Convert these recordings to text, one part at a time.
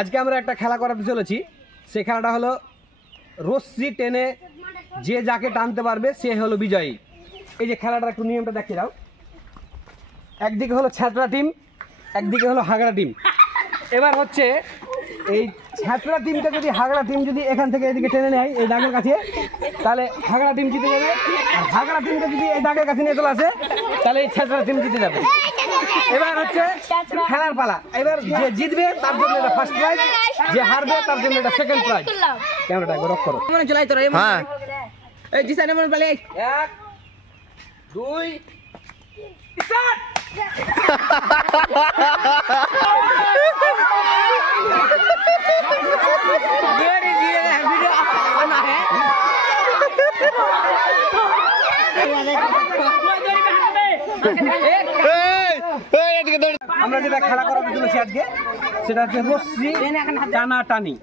আজকে আমরা একটা খেলা করাতে চলেছি। সেই খেলাটা হলো রশ্মি টেনে যে যাকে টানতে পারবে সে হলো বিজয়ী। এই যে খেলাটার একটু নিয়মটা দেখিয়ে দাও। একদিকে হলো ছ্যাঁচড়া টিম, একদিকে হলো হাগড়া টিম। এবার হচ্ছে এই ছ্যাঁচড়া টিমটা যদি হাগড়া টিম যদি এখান থেকে এদিকে টেনে নেয় এই দাগের কাছে, তাহলে হাগড়া টিম জিতে যাবে। আর হাগড়া টিমটা যদি এই দাগের কাছে নিয়ে চলে আসে তাহলে এই ছ্যাঁচড়া টিম জিতে যাবে। এবার হচ্ছে খেলার পালা। এবার যে জিতবে তার জন্য এটা ফার্স্ট প্রাইজ, যে হারবে তার জন্য এটা সেকেন্ড প্রাইজ। ক্যামেরাটা একবার অফ করো। মনে চলাই তোরা। হ্যাঁ এই জিসানে মনে বলে 1 2 স্টার্ট। আমরা যেটা খেলা করাতে চলেছি আজকে সেটা হচ্ছে রশ্মি টানা টানি।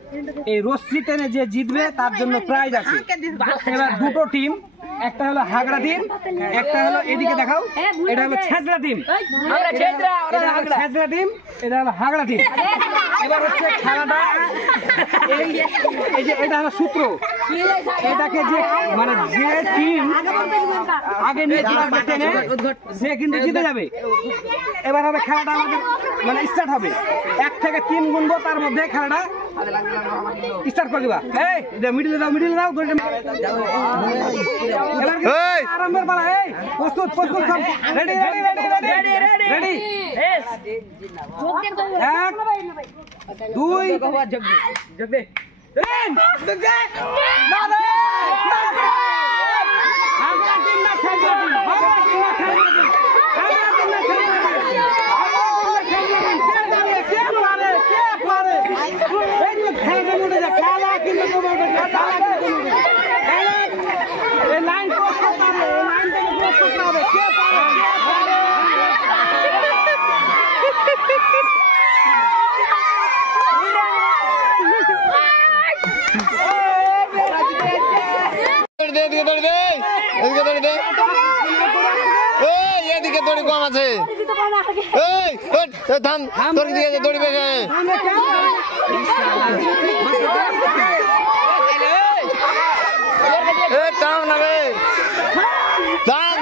এই রশ্মি টেনে যে জিতবে তার জন্য প্রাইজ আছে। এবার দুটো টিম, একটা হলো হাগড়া টিম, একটা হলো এদিকে দেখাও, এটা হলো ছ্যাঁচড়া টিম। ছ্যাঁচড়া টিম, এটা হলো হাগড়া টিম। এবার হচ্ছে খেলাটা এই যে এটা হলো সূত্র। এটাকে যে মানে যে টিম আগে নিয়ে টেনে সে কিন্তু জিতে যাবে। এবার হবে খেলাটা আমাদের মানে স্টার্ট হবে। 1 থেকে 3 গুনবো, তার মধ্যে খেলাটা স্টার্ট করে দিবা। এই মিডিলে দাও, মিডিলে দাও। আরম্ভের পালা। এই প্রস্তুত, প্রস্তুত সব ready, ready, ready, ready, ready. 1 2 যোগ দে 3 যোগ দে। না না হাগড়া টিম না ছ্যাঁচড়া টিম, হাগড়া টিম না ছ্যাঁচড়া টিম, হাগড়া টিম না ছ্যাঁচড়া টিম। কে পারে, কে পারে? এই তো খেলা উঠে যা, খেলা কিন্তু তোমার খেলা কিন্তু এই লাইন ক্রস করতে হবে, এই লাইন থেকে ক্রস করতে হবে। কে পারে, এদিকে দড়ি কম আছে। থাম, তোর দিকে দড়ি বেশি। থাম না রে, থাম,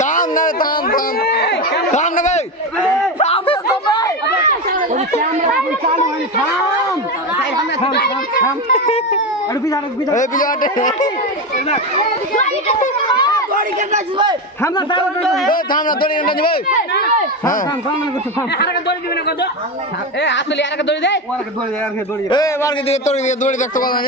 থাম না, থাম, থাম, থাম না ভাই। দড়ি দেখতে পাবো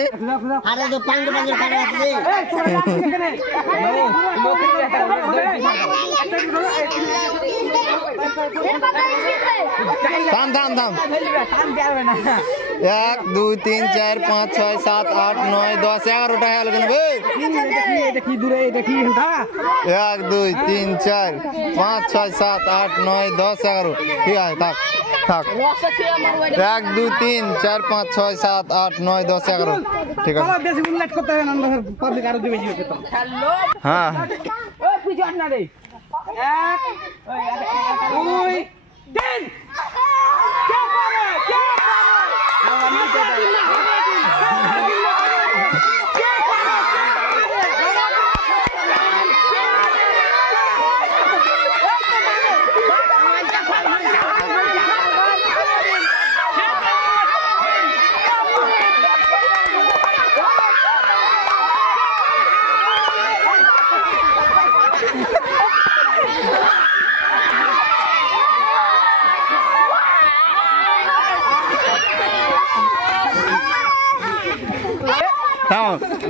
থাম, থাম, থাম। 1 2 3 4 5 6 7 8 9 10 11টা হলো কেন ভাই? এটা কি দূরে, এটা কি এটা? 1 2 3 4 5 6 7 8 9 10 11। ঠিক আছে, থাক থাক। 1 2 3 4 5 6 7 8 9 10 11। ঠিক আছে, বেশি উল্লেখ করতে হবে না, পাবলিক আরো বেশি হবে তো। হ্যাঁ ওই পিছে আট না রে। 1 2 3 কে পারে, কে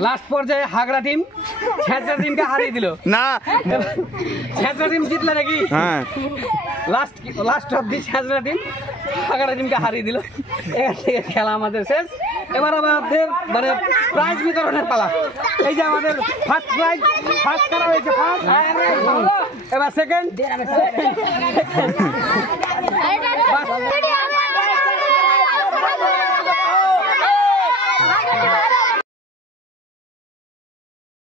লাস্ট পর্যায়ে হাগড়া টিম ছ্যাঁচড়া টিমকে হারিয়ে দিল। না, ছ্যাঁচড়া টিম জিতলো নাকি? হ্যাঁ, লাস্ট অব্দি ছ্যাঁচড়া টিম হাগড়া টিমকে হারিয়ে দিল। এখান থেকে খেলা আমাদের শেষ। এবার আমাদের মানে প্রাইজ বিতরণের পালা। এই যে আমাদের ফার্স্ট প্রাইজ, ফার্স্ট করা হয়েছে ফার্স্ট, এবার সেকেন্ড।